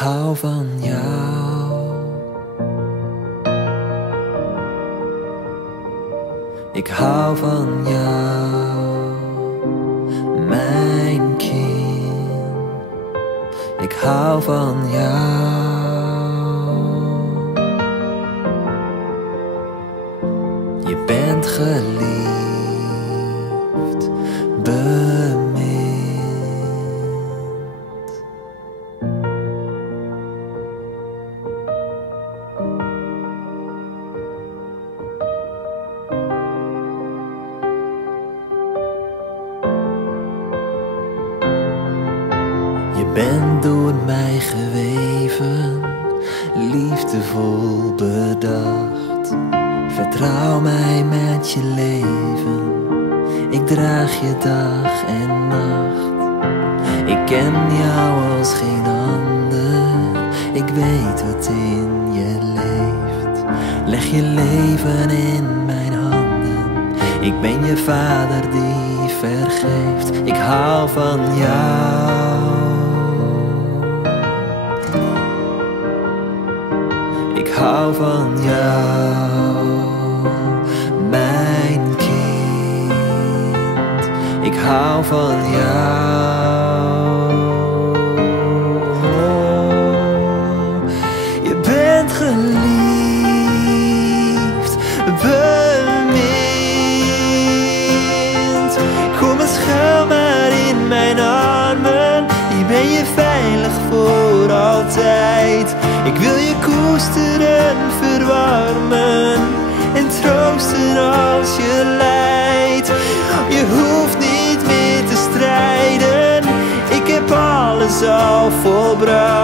hou van jou. Ik hou van jou, mijn kind. Ik hou van jou. Je bent geliefd, bemind. Je bent door mij geweven, liefdevol bedacht. Vertrouw mij met je leven, ik draag je dag en nacht. Ik ken jou als geen ander, ik weet wat in je leeft. Leg je leven in mijn handen, ik ben je vader die vergeeft. Ik hou van jou. Ik hou van jou, mijn kind. Ik hou van jou. Je bent geliefd, bemind. Kom en schuil maar in mijn armen. Hier ben je veilig voor altijd. Ik wil je koesteren, verwarmen en troosten als je lijdt. Je hoeft niet meer te strijden, ik heb alles al volbracht.